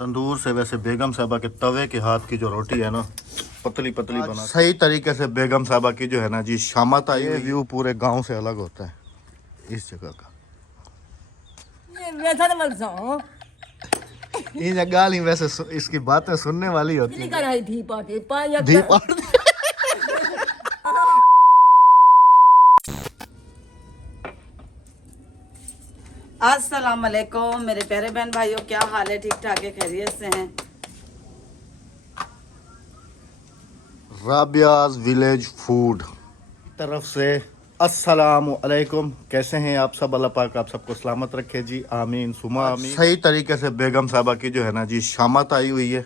तंदूर से वैसे बेगम साहबा के तवे के हाथ की जो रोटी है ना, पतली पतली बना सही तरीके से बेगम साहबा की जो है ना जी शामत आई। ये व्यू पूरे गांव से अलग होता है इस जगह का। ये जगह नहीं वैसे इसकी बातें सुनने वाली होती है। धी पाट अस्सलाम वालेकुम मेरे प्यारे बहन भाइयों, क्या हाल है? ठीक ठाक है, खैरियत से हैं? राबियाज विलेज फूड तरफ से अस्सलाम अलैकुम। कैसे हैं आप सब? अल्लाह पाक आप सबको सलामत रखे जी, आमीन सुमा आमीन। सही तरीके से बेगम साहबा की जो है ना जी शामत आई हुई है।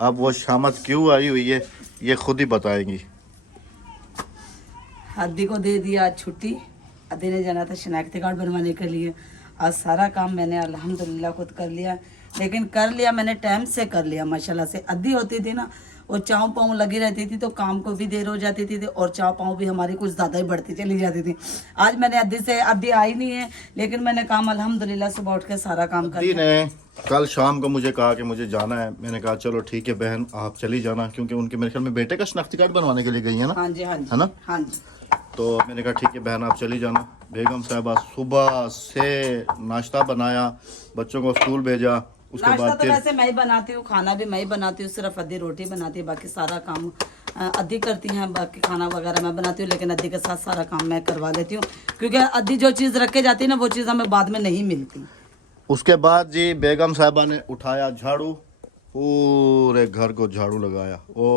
अब वो शामत क्यों आई हुई है ये खुद ही बताएंगी। अद्दी को दे दिया आज छुट्टी। अद्दी ने जाना था शनाख्ती कार्ड बनवाने के लिए। आज सारा काम मैंने अल्हम्दुलिल्लाह खुद कर लिया, लेकिन कर लिया मैंने टाइम से कर लिया माशाल्लाह से। अद्दी होती थी ना, वो चाव पाँव लगी रहती थी तो काम को भी देर हो जाती थी और चाव पाँव भी हमारी कुछ ज़्यादा ही बढ़ती चली जाती थी। आज मैंने अद्दी आई नहीं है, लेकिन मैंने काम अल्हम्दुलिल्लाह सुबह उठ के सारा काम कर लिया। ने कल शाम को मुझे कहा कि मुझे जाना है। मैंने कहा चलो ठीक है बहन आप चली जाना, क्योंकि उनके मेरे ख्याल में बेटे का शनाख्ती कार्ड बनवाने के लिए गई है ना। हाँ जी हाँ जी, है ना। हाँ जी। तो मैंने कहा ठीक है बहन आप चली जाना। बेगम साहबा सुबह से नाश्ता बनाया, बच्चों को स्कूल भेजा, उसके नाश्ता बाद तो वैसे मैं ही बनाती हूँ, खाना भी मैं ही बनाती हूँ। सिर्फ अद्दी रोटी बनाती है, बाकी सारा काम अद्दी करती हैं। बाकी खाना वगैरह मैं बनाती हूँ, लेकिन अद्दी के साथ सारा काम मैं करवा लेती हूँ, क्योंकि अद्दी जो चीज़ रख के जाती है ना वो चीज़ हमें बाद में नहीं मिलती। उसके बाद जी बेगम साहबा ने उठाया झाड़ू, पूरे घर को झाड़ू लगाया। ओ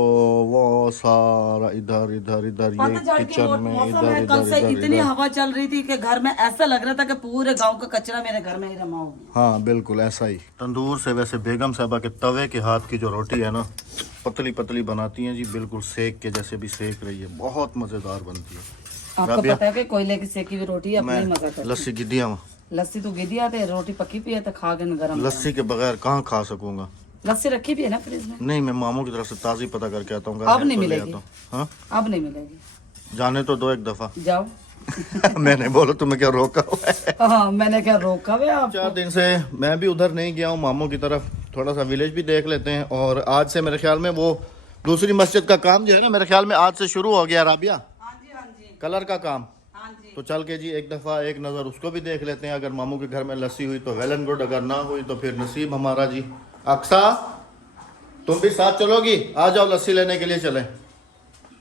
वो सारा इधर इधर इधर ये पतझड़ के किचन में मौसम इधर है, कल इधर से इधर इतनी इधर। हवा चल रही थी कि घर में ऐसा लग रहा था कि पूरे गांव का कचरा मेरे घर में ही जमा हो गया। हाँ बिल्कुल ऐसा ही। तंदूर से वैसे बेगम साहबा के तवे के हाथ की जो रोटी है ना, पतली पतली बनाती हैं जी, बिल्कुल सेक के जैसे भी सेक रही है, बहुत मज़ेदार बनती है। आपको पता है कि कोयले की सेकी हुई रोटी अपनी मैं मजा करती लस्सी गिद्दिया है। लस्सी तो गिदिया थे, रोटी पकी भी है तो खा गए गरम। लस्सी के बगैर कहाँ खा सकूंगा। लस्सी रखी भी है ना फ्रिज में? नहीं मैं मामू की तरफ से ताज़ी पता करके आता हूँ। अब नहीं मिलेगी। हाँ अब नहीं मिलेगी, जाने तो दो एक दफा। जाओ। मैंने बोला तुम्हें क्या रोका हुआ है? हाँ मैंने क्या रोका हुआ आप? 4 दिन से मैं भी उधर नहीं गया हूँ मामू की तरफ, थोड़ा सा विलेज भी देख लेते हैं। और आज से मेरे ख्याल में वो दूसरी मस्जिद का काम जो है ना, मेरे ख्याल में आज से शुरू हो गया राबिया, हाँ जी हाँ जी, कलर का काम। हाँ जी। तो चल के जी एक दफ़ा एक नज़र उसको भी देख लेते हैं। अगर मामू के घर में लस्सी हुई तो वेल एंड गुड, अगर ना हुई तो फिर नसीब हमारा जी। अक्सा तुम भी साथ चलोगी? आ जाओ लस्सी लेने के लिए चलें।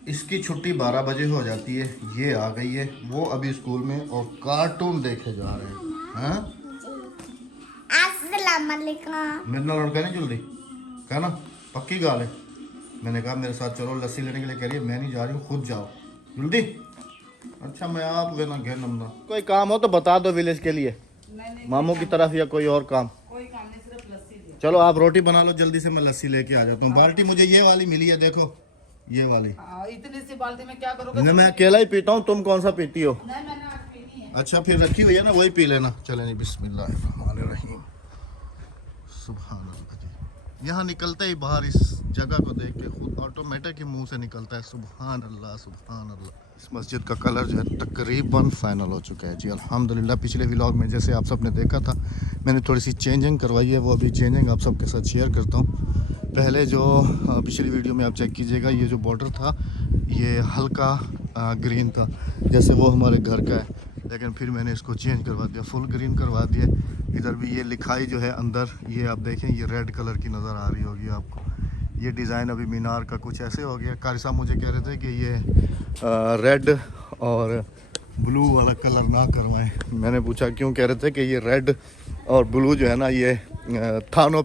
इसकी छुट्टी 12 बजे हो जाती है, ये आ गई है, वो अभी स्कूल में और कार्टून देखे जा रहे हैं। हाँ अस्सलाम वालेकुम। मेरे नाल लड़का नहीं जल्दी कहना, पक्की गाल है। मैंने कहा मेरे साथ चलो लस्सी लेने के लिए, कह रही है मैं नहीं जा रही हूँ खुद जाओ जल्दी। अच्छा मैं आप वे ना घेर नमदा। कोई काम हो तो बता दो विलेज के लिए, मामू की तरफ या कोई और काम। कोई काम नहीं, सिर्फ लस्सी दे। चलो आप रोटी बना लो जल्दी से, मैं लस्सी लेके आ जाता हूँ। बाल्टी मुझे ये वाली मिली है, देखो ये वाली। इतनी सी बाल्टी में क्या करोगे? नहीं मैं अकेला ही पीता हूँ, तुम कौन सा पीती हो? नहीं मैंने आज पीनी है। अच्छा फिर रखी हुई है ना, वही पी लेना। चले नहीं, बिस्मिल्लाहिर्रहमानिर्रहीम, सुभान अल्लाह जी। यहाँ निकलते ही बाहर इस जगह को देख के खुद ऑटोमेटिक ही मुंह से निकलता है सुभान अल्लाह सुभान अल्लाह। इस मस्जिद का कलर जो है तकरीबन फाइनल हो चुका है जी अल्हम्दुलिल्लाह। पिछले व्लॉग में जैसे आप सब ने देखा था, मैंने थोड़ी सी चेंजिंग करवाई है, वो अभी चेंजिंग आप सबके साथ शेयर करता हूँ। पहले जो पिछली वीडियो में आप चेक कीजिएगा, ये जो बॉर्डर था ये हल्का ग्रीन था जैसे वो हमारे घर का है, लेकिन फिर मैंने इसको चेंज करवा दिया, फुल ग्रीन करवा दिया। इधर भी ये लिखाई जो है अंदर, ये आप देखें ये रेड कलर की नज़र आ रही होगी आपको। ये डिज़ाइन अभी मीनार का कुछ ऐसे हो गया। कारी साहब मुझे कह रहे थे कि ये रेड और ब्लू वाला कलर ना करवाएं। मैंने पूछा क्यों? कह रहे थे कि ये रेड और ब्लू जो है ना ये थानों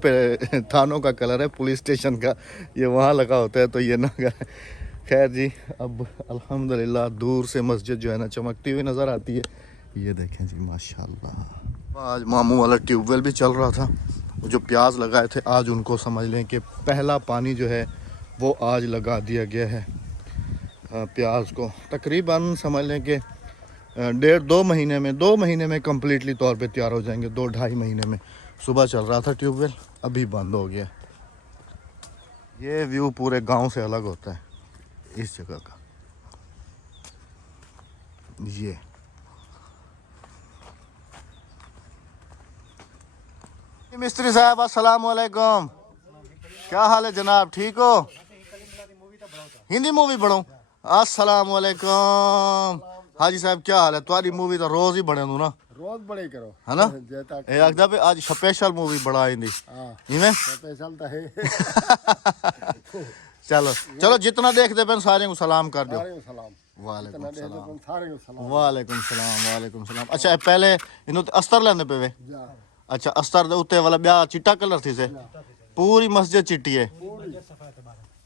का कलर है, पुलिस स्टेशन का, ये वहाँ लगा होता है तो ये ना करें। खैर जी अब अल्हम्दुलिल्लाह दूर से मस्जिद जो है ना चमकती हुई नज़र आती है। ये देखें जी माशाल्लाह। आज मामू वाला ट्यूबवेल भी चल रहा था, जो प्याज लगाए थे आज उनको समझ लें कि पहला पानी जो है वो आज लगा दिया गया है। प्याज को तकरीबन समझ लें कि 1.5-2 महीने में 2 महीने में कम्प्लीटली तौर पे तैयार हो जाएंगे। 2-2.5 महीने में। सुबह चल रहा था ट्यूबवेल, अभी बंद हो गया। ये व्यू पूरे गांव से अलग होता है इस जगह का। ये मिस्त्री साहब अस्सलाम वालेकुम, क्या हाल है जनाब, ठीक हो? हिंदी मूवी बढ़ो। अस्सलाम वालेकुम हाजी साहब, क्या हाल है? तुम्हारी मूवी तो रोज ही बने ना, रोज बड़े करो है ना? एक दफे आज स्पेशल मूवी बड़ा इंदी इनमें स्पेशल तो है। चलो चलो, जितना देखते पे सारे को सलाम कर दो। सारे को सलाम। वालेकुम सलाम। सारे को सलाम। वालेकुम सलाम वालेकुम सलाम। अच्छा पहले इन्हों अस्तर लेंदे पे वे? जा अच्छा अस्तर दे उत्ते वाला ब्याह चिट्टा कलर थी से, पूरी मस्जिद चिट्टी है,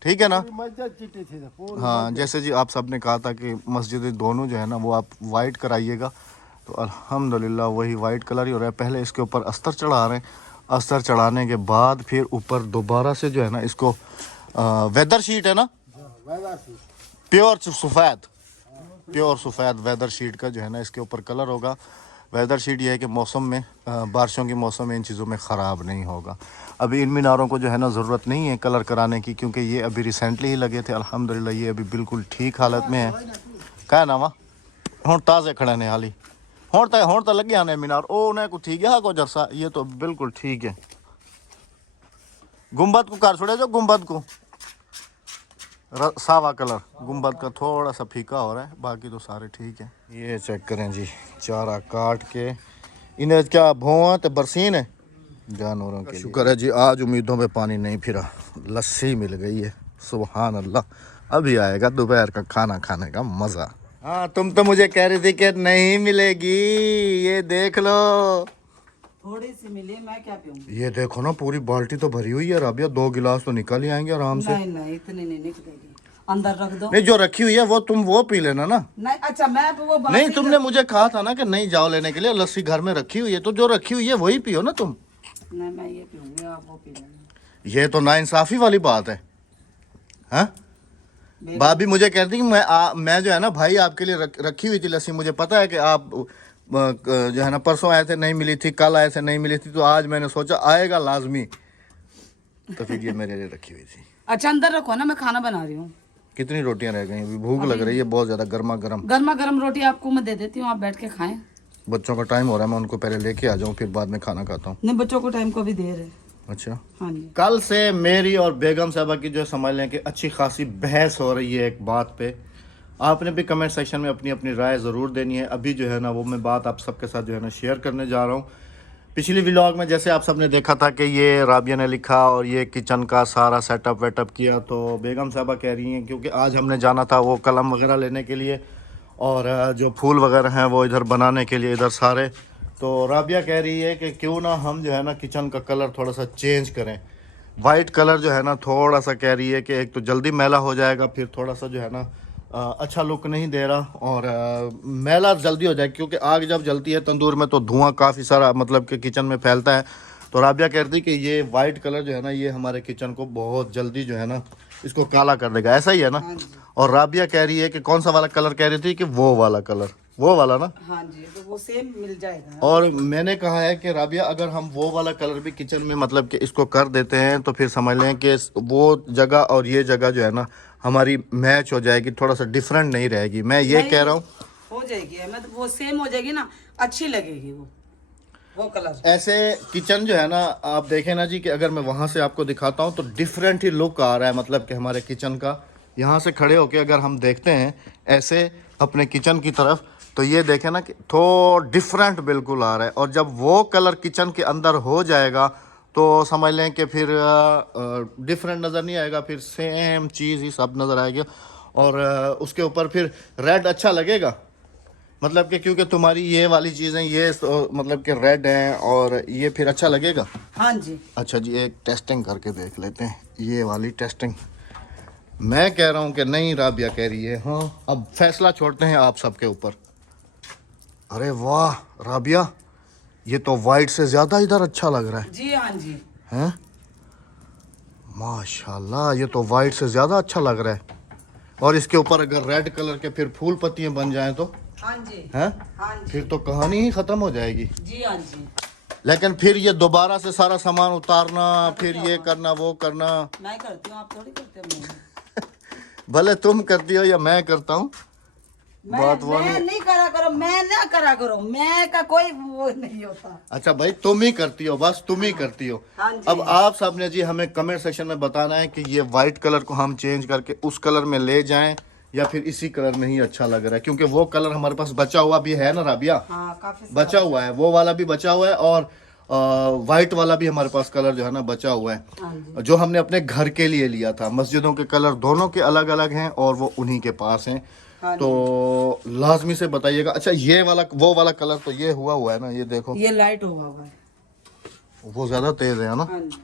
ठीक है ना? मस्जिद चिट्टी थी तो पूरी हाँ जैसे जी आप सब ने कहा था कि मस्जिद दोनों जो है ना वो आप वाइट कराइएगा, तो अल्हम्दुलिल्लाह वही वाइट कलर ही हो रहा है। पहले इसके ऊपर अस्तर चढ़ा रहे हैं, अस्तर चढ़ाने के बाद फिर ऊपर दोबारा से जो है ना इसको वेदर शीट है ना, वैदा थी। प्योर सफ़ेद वेदर शीट का जो है ना इसके ऊपर कलर होगा। वेदर शीट ये है कि मौसम में बारिशों के मौसम में इन चीज़ों में ख़राब नहीं होगा। अभी इन मीनारों को जो है ना ज़रूरत नहीं है कलर कराने की, क्योंकि ये अभी रिसेंटली ही लगे थे। अल्हम्दुलिल्लाह ये अभी बिल्कुल ठीक हालत में है। क्या नाम हुण ताज़े खड़े ने हाली, हुण तो लगे आने मीनार ओ उन्हें को ठीक है को जरसा, ये तो बिल्कुल ठीक है। गुंबद को कर छोड़े जो गुंबद को सावा कलर, गुंबद का थोड़ा सा फीका हो रहा है, बाकी तो सारे ठीक है। ये चेक करें जी, चारा काट के इन्हें क्या भों तो बरसीन है जानवरों के। शुक्र है जी आज उम्मीदों पे पानी नहीं फिरा, लस्सी मिल गई है, सुभान अल्लाह। अभी आएगा दोपहर का खाना खाने का मज़ा। हाँ तुम तो मुझे कह रही थी कि नहीं मिलेगी, ये देख लो थोड़ी सी मिली, मैं क्या पीऊंगी? ये देखो ना पूरी बाल्टी तो भरी हुई है राबिया, 2 गिलास तो निकल ही आएंगे आराम से। नहीं नहीं इतनी नहीं निकलेगी, अंदर रख दो। नहीं जो रखी हुई है वो तुम वो पी लेना ना। नहीं अच्छा मैं वो बासी नहीं तुमने मुझे कहा था ना कि नहीं जाओ लेने के लिए, लस्सी घर में रखी हुई है, तो जो रखी हुई है वही पियो ना तुम। नहीं मैं ये पीऊंगी, आप वो पी लेना। ये तो नाइंसाफी वाली बात है। हाँ भाभी मुझे कहती कि मैं जो है ना भाई आपके लिए रखी हुई थी लस्सी, मुझे पता है कि आप जो है ना परसों आए थे नहीं मिली थी, कल आए थे नहीं मिली थी, तो आज मैंने सोचा आएगा लाजमी, तो फिर ये मेरे लिए रखी हुई थी। अच्छा अंदर रखो ना, मैं खाना बना रही हूँ। कितनी रोटियां रह गई? अभी भूख लग रही है बहुत ज़्यादा, गर्मा गर्म। गर्मा गर्म रोटी आपको मैं दे देती हूँ, आप बैठ के खाएं। बच्चों का टाइम हो रहा है, मैं उनको पहले लेके आ जाऊँ फिर बाद में खाना खाता हूँ। नहीं बच्चों को टाइम को भी देर है। अच्छा हाँ जी। कल से मेरी और बेगम साहबा की जो है समझ लें कि अच्छी खासी बहस हो रही है एक बात पे। आपने भी कमेंट सेक्शन में अपनी अपनी राय ज़रूर देनी है। अभी जो है ना वो मैं बात आप सबके साथ जो है ना शेयर करने जा रहा हूँ। पिछली व्लॉग में जैसे आप सबने देखा था कि ये राबिया ने लिखा और ये किचन का सारा सेटअप वेटअप किया, तो बेगम साहबा कह रही हैं क्योंकि आज हमने जाना था वो कलम वगैरह लेने के लिए और जो फूल वगैरह हैं वो इधर बनाने के लिए इधर सारे, तो राबिया कह रही है कि क्यों ना हम जो है ना किचन का कलर थोड़ा सा चेंज करें। वाइट कलर जो है ना थोड़ा सा कह रही है कि एक तो जल्दी मैला हो जाएगा, फिर थोड़ा सा जो है ना अच्छा लुक नहीं दे रहा, और मैला जल्दी हो जाए क्योंकि आग जब जलती है तंदूर में तो धुआं काफ़ी सारा मतलब कि किचन में फैलता है। तो राबिया कहती कि ये वाइट कलर जो है ना ये हमारे किचन को बहुत जल्दी जो है ना इसको काला कर देगा, ऐसा ही है ना? और राबिया कह रही है कि कौन सा वाला कलर कह रही थी कि वो वाला कलर, वो वाला ना? हाँ जी तो वो सेम मिल जाएगा। और मैंने कहा है कि राबिया अगर हम वो वाला कलर भी किचन में मतलब कि इसको कर देते हैं तो फिर समझ लें कि वो जगह और ये जगह जो है ना हमारी मैच हो जाएगी, थोड़ा सा डिफरेंट नहीं रहेगी। मैं ये कह रहा हूँ हो जाएगी अहमद, वो सेम हो जाएगी ना, अच्छी लगेगी वो कलर। ऐसे किचन जो है ना आप देखें ना जी कि अगर मैं वहाँ से आपको दिखाता हूँ तो डिफरेंट ही लुक आ रहा है, मतलब कि हमारे किचन का। यहाँ से खड़े होके अगर हम देखते हैं ऐसे अपने किचन की तरफ तो ये देखें ना कि थोड़ा डिफरेंट बिल्कुल आ रहा है, और जब वो कलर किचन के अंदर हो जाएगा तो समझ लें कि फिर डिफरेंट नज़र नहीं आएगा, फिर सेम चीज़ ही सब नज़र आएगी। और उसके ऊपर फिर रेड अच्छा लगेगा, मतलब कि क्योंकि तुम्हारी ये वाली चीज़ें ये मतलब कि रेड हैं और ये फिर अच्छा लगेगा। हाँ जी। अच्छा जी एक टेस्टिंग करके देख लेते हैं, ये वाली टेस्टिंग। मैं कह रहा हूँ कि नहीं, राबिया कह रही है हाँ। अब फैसला छोड़ते हैं आप सबके ऊपर। अरे वाह राबिया, ये तो वाइट से ज़्यादा इधर अच्छा लग रहा है। जी हाँ जी। हैं माशाल्लाह, ये तो वाइट से ज़्यादा अच्छा लग रहा है। और इसके ऊपर अगर रेड कलर के फिर फूल पत्तियाँ बन जाएं तो हाँ जी। हैं हाँ जी। फिर तो कहानी ही ख़त्म हो जाएगी। जी हाँ जी। लेकिन फिर ये दोबारा से सारा सामान उतारना, फिर ये करना वो करना। मैं करती हूँ, आप थोड़ी करते हो। भले तुम करती हो या मैं करता हूँ, बात वो मैं नहीं करा करो, मैं ना करा करो, मैं का कोई वो नहीं होता। अच्छा भाई, तुम ही करती हो, बस तुम ही करती हो। हाँ जी। अब आप सबने जी हमें कमेंट सेक्शन में बताना है कि ये वाइट कलर को हम चेंज करके उस कलर में ले जाएं या फिर इसी कलर में ही अच्छा लग रहा है, क्योंकि वो कलर हमारे पास बचा हुआ भी है ना राबिया, हाँ काफी बचा हुआ है, वो वाला भी बचा हुआ है और वाइट वाला भी हमारे पास कलर जो है ना बचा हुआ है, हाँ जी। जो हमने अपने घर के लिए लिया था। मस्जिदों के कलर दोनों के अलग अलग हैं और वो उन्हीं के पास हैं। हाँ तो लाजमी से बताइएगा। अच्छा ये वाला वो वाला कलर तो ये हुआ है ना, ये देखो ये लाइट हुआ है। वो ज्यादा तेज है ना, हाँ जी।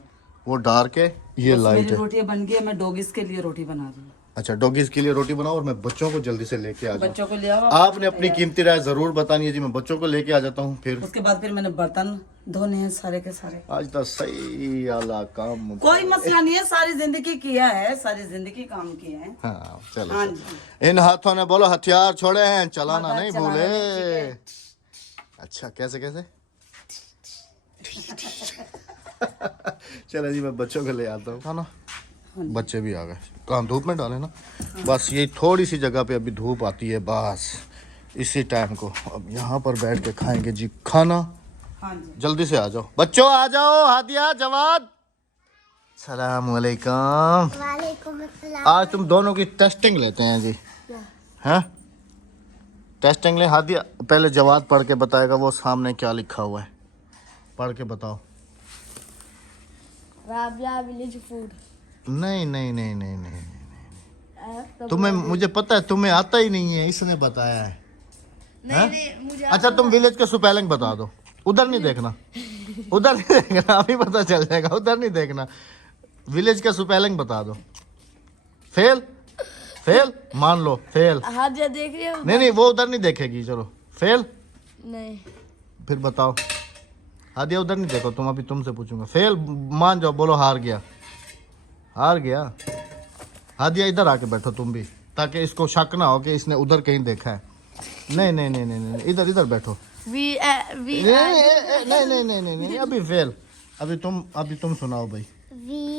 वो डार्क है, ये बस लाइट मेरी है। रोटियां बन गई है, मैं डॉगिस के लिए रोटी बना रही हूँ। अच्छा डॉगीज के लिए रोटी बनाओ और मैं बच्चों को जल्दी से लेके आ जाऊँ। बच्चों को ले आओ। आपने अपनी कीमती राय जरूर बतानी है जी, मैं बच्चों को लेके आ जाता हूँ। फिर उसके बाद फिर मैंने बर्तन धोने हैं सारे के सारे। आज तो सही आला काम। कोई मसला नहीं है, सारी जिंदगी किया है, सारी जिंदगी काम किया है। हाँ चलो हाँ चलो। जी। इन हाथों ने बोलो हथियार छोड़े हैं, चलाना मगर नहीं चलाना भूले। नहीं, ठीक है। अच्छा कैसे कैसे चलो जी मैं बच्चों को ले आता हूँ। हाँ ना, बच्चे भी आ गए। कहाँ धूप में डाले ना, बस ये थोड़ी सी जगह पे अभी धूप आती है, बस इसी टाइम को अब यहाँ पर बैठ के खाएंगे जी खाना। हाँ जी। जल्दी से आ जाओ बच्चों, आ जाओ। हादिया जवाद सलाम वालेकुम। वालेकुम अस्सलाम। आज तुम दोनों की टेस्टिंग लेते हैं जी। हैं टेस्टिंग ले। हादिया पहले जवाद पढ़ के बताएगा वो सामने क्या लिखा हुआ है, पढ़ के बताओ। Rabia village food. नहीं नहीं नहीं नहीं नहीं, तुम्हें मुझे पता है तुम्हें आता ही नहीं है, इसने बताया है। नहीं मुझे अच्छा तुम विलेज के स्पेलिंग बता दो। उधर नहीं देखना, उधर नहीं देखना, अभी पता चल जाएगा। उधर नहीं देखना, विलेज का स्पेलिंग बता दो। फेल फेल मान लो फेल। हाथ जा देख रही हो? नहीं नहीं वो उधर नहीं देखेगी, चलो फेल। नहीं फिर बताओ। हादिया उधर नहीं देखो तुम, अभी तुमसे पूछूंगा। फेल मान जाओ, बोलो हार गया। हार गया। हादिया इधर आके बैठो तुम भी, ताकि इसको शक ना हो कि इसने उधर कहीं देखा है। नहीं नहीं नहीं नहीं नहीं, इधर इधर बैठो। वी नहीं नहीं नहीं नहीं नहीं नहीं, अभी फेल। अभी तुम सुनाओ भाई। VILLAGE।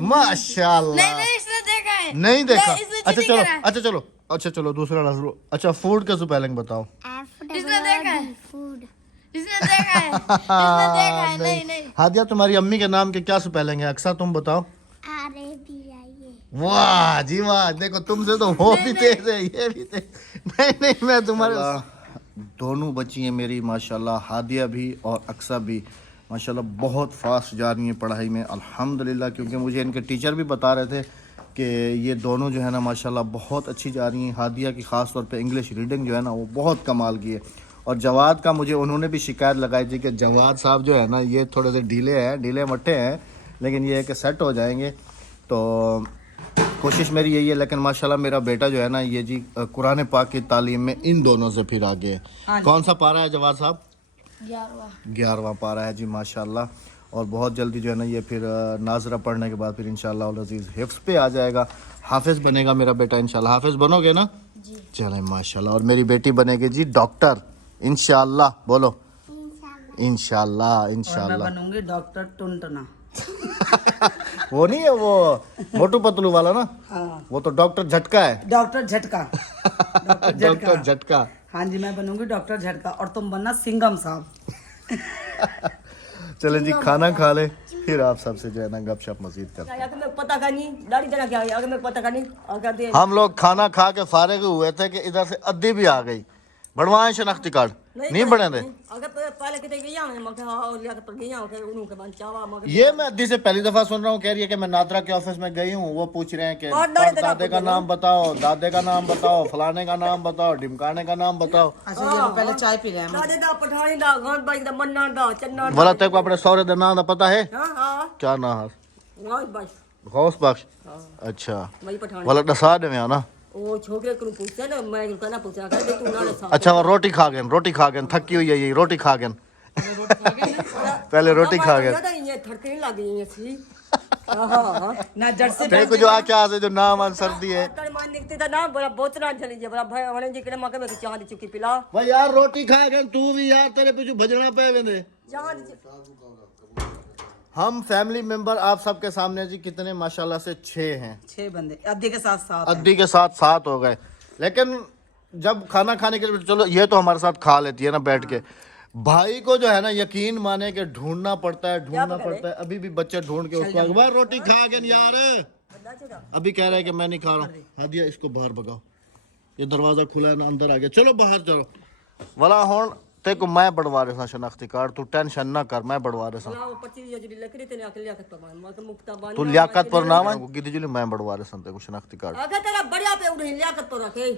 माशाल्लाह। नहीं इसने देखा है। नहीं देखा। इसने अच्छा cheating चलो करा है। अच्छा चलो दूसरा नजर। अच्छा फूड का स्पेलिंग बताओ। इसने देखा है। इसने देखा है। इसने देखा है। नहीं हादिया तुम्हारी अम्मी के नाम के क्या स्पेलिंग है? अक्सा तुम बताओ। RABIA। वाह जी वाह, देखो तुमसे तो वो भी तेज है, ये भी तेज। नहीं नहीं मैं तुम्हारे दोनों बच्ची हैं मेरी माशाल्लाह, हादिया भी और अक्सा भी माशाल्लाह बहुत फास्ट जा रही हैं पढ़ाई में अल्हम्दुलिल्लाह, क्योंकि मुझे इनके टीचर भी बता रहे थे कि ये दोनों जो है ना माशाल्लाह बहुत अच्छी जा रही हैं। हादिया की ख़ास तौर पे इंग्लिश रीडिंग जो है ना वो बहुत कमाल की है। और जवाद का मुझे उन्होंने भी शिकायत लगाई थी कि जवाद साहब जो है ना ये थोड़े से ढीले मट्टे हैं, लेकिन ये है कि सेट हो जाएंगे। तो कोशिश मेरी यही है। लेकिन माशाल्लाह मेरा बेटा जो है ना ये जी कुरान पाक की तालीम में इन दोनों से फिर आगे है। कौन सा पारा है जवाद साहब? 11वां पारा है जी माशाल्लाह। और बहुत जल्दी जो है ना ये फिर नाजरा पढ़ने के बाद फिर इंशाल्लाह अल अज़ीज़ हिफ्ज़ पे आ जाएगा, हाफिज़ बनेगा मेरा बेटा इंशाल्लाह। हाफिज़ बनोगे ना जी? चले माशाल्लाह। और मेरी बेटी बनेगी जी डॉक्टर इंशाल्लाह। बोलो इंशाल्लाह और मैं इंशाल्लाह। बनूंगी डॉक्टर टुनटुना। वो नहीं है वो मोटू पतलू वाला ना, हाँ वो तो डॉक्टर झटका है। डॉक्टर झटका। डॉक्टर झटका। हाँ जी मैं बनूंगी डॉक्टर झटका और तुम बनना सिंघम साहब। चलें जी खाना खा ले, फिर आप सबसे जो है ना गपशप मजीद करते हैं। अगर मैं पता करनी दाढ़ी जना क्या है, अगर मैं पता करनी अगर दे हम लोग खाना खा के फारिग हुए थे कि इधर से अद्दी भी आ गई। बढ़वाएं शनाख्ती कार्ड नहीं बने थे। अगर तो पहले कितने गया मैं मगर और लिया तो गया हूं उन्हों के बन चावा मगर ये मैं अद्दी से पहली दफा सुन रहा हूँ, कह रही है कि मैं नादरा के ऑफिस में गई हूँ, वो पूछ रहे हैं कि दादे का नाम बताओ, दादे का नाम बताओ, फलाने का नाम बताओ, ढिमकाने का नाम बताओ। अच्छा ये पहले चाय पी रहे हैं हम। दादे दा पठानी दा गान बाई दा मन्ना दा चन्ना बोला तेरे को अपने सौरे का नाम पता है? हां क्या नाम है? गान बाई गौस बख्श। अच्छा वही पठानी वाला दसा दे में आना। ओ छोकरे को पूछे ना मैं कहना पूछा कर दे तू ना सा अच्छा वो रोटी खा गए थकी हुई है ये रोटी खा गए पहले रोटी खा गए। ज्यादा ये थड़के नहीं लगी ये सी हां ना जड़ से तेरे को जो आके आ से जो नाम आंसर दिए कर मान निकते दा ना बड़ा बहुत ना चली जे बड़ा भाई हने जी के मके में चांद चुकी पिला भाई यार रोटी खा गए तू भी यार, तेरे पे जो भजना पे वेंदे। चांद हम फैमिली मेंबर आप सबके सामने जी कितने माशाल्लाह से 6 हैं। 6 बंदे अद्दी के साथ 7 अद्दी के साथ 7 हो गए। लेकिन जब खाना खाने के लिए चलो ये तो हमारे साथ खा लेती है ना बैठ के, भाई को जो है ना यकीन माने कि ढूंढना पड़ता है। अभी भी बच्चे ढूंढ के उसको अखबार रोटी खा गए यार, अभी कह रहा है कि मैं नहीं खा रहा हूँ। हादिया इसको बाहर भगाओ, ये दरवाजा खुला है ना, अंदर आ गया, चलो बाहर चलो। वाला हुन ते को मैं बढ़वा रहा था शनाख्ती कार्ड, तू टेंशन ना कर, मैं बढ़वा रहा था। वो 25 जो लकड़ी तेने आके लियाकत पर बांध मत मुक्ता बांध तू लियाकत पर ना मैं गिद्दी जुली मैं बढ़वा रहा था ते को शनाख्ती कार्ड। अगर तेरा बढ़िया पे उड़े लियाकत पर रखे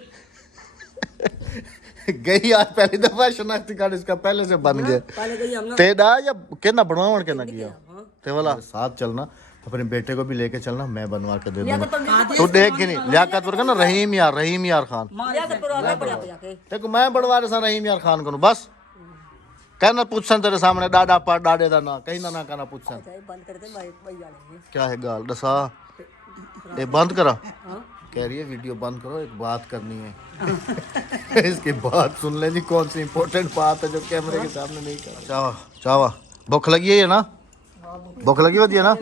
गई आज पहली दफा शनाख्ती कार्ड इसका पहले से बन गया। पहले गई हम ना तेरा या केना बनवावण केना किया ते वाला साथ चलना, अपने बेटे को भी लेके चलना, मैं बनवा के दे दूंगा। तू देख के नहीं लियाकत पर ना रहीम यार खान लियाकत पर आके बढ़िया पे आके देखो मैं बढ़वा रहा था रहीम यार खान को बस कहना पूछन तेरे सामने डाडा पर डाडे दा ना कहीं ना कहना पूछन बंद कर दे भाई भाई वाले क्या है गाल दसा ये बंद करा कह रही है वीडियो बंद करो, एक बात करनी है। इसकी बात सुन ले जी, कौन सी इंपॉर्टेंट बात है जो कैमरे के सामने नहीं कर। चावा चावा भूख लगी है ना, भूख लगी होती है ना।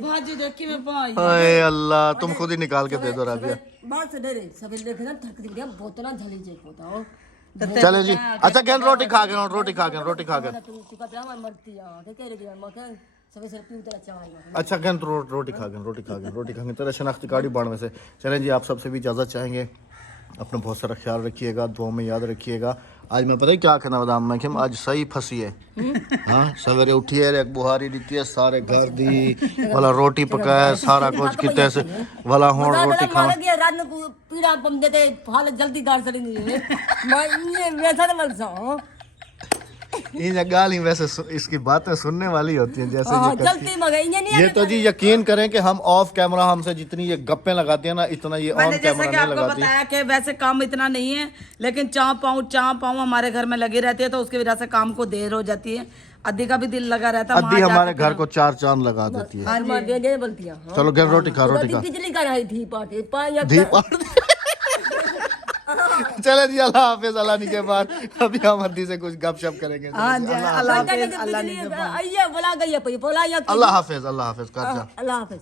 भाजी देखी मैं पाई अरे अल्लाह तुम खुद ही निकाल के दे दो राबिया। बात से डरे सब देखे ना थक दिया बोतना झली जे होता हो चले जी अच्छा कहन रोटी खा गए रोटी खा गए तुम चुका पे हम मरती आ के कह रही है मके सबे से पीऊ तेरा चाय अच्छा कहन तो रोटी खा गए तेरा शनाख्ती कार्ड ही बाढ़ से। चलें जी आप सबसे भी इजाज़त चाहेंगे, अपना बहुत सारा ख्याल रखिएगा, दुआ में याद रखिएगा। आज मैं पता है क्या कहना बदाम में कि आज सही फंसी है। हाँ सवेरे उठी है एक बुहारी दी है सारे घर दी वाला रोटी पकाया सारा कुछ कितने से वाला हो रोटी खा लगी रात को पीड़ा बम देते हाल जल्दी दार चली नहीं मैं ये वैसा नहीं बोल ये गाली वैसे इसकी बातें सुनने वाली होती हैं जैसे ये जल्दी मगर ये तो जी यकीन करें कि हम ऑफ कैमरा हमसे जितनी ये गप्पे लगाती है ना इतना ये ऑन मैंने जैसे कैमरा कि नहीं आपको लगाती। बताया कि वैसे काम इतना नहीं है, लेकिन चाँव पाऊँ हमारे घर में लगी रहती है तो उसकी वजह से काम को देर हो जाती है। अद्दी का भी दिल लगा रहता है, अद्दी हमारे घर को 4 चांद लगा देती है। हाँ दे दे बोलती है चलो घर रोटी खा बिजली का रही थी पार्टी पाया चले जी अल्लाह हाफिज। अल्लाह के बाद अभी हम अद्दी से कुछ गपशप करेंगे। हाँ जी अल्लाह हाफिज, अल्लाह आइए बोला गई है बोला अल्लाह हाफिज कर जा। अल्लाह हाफिज।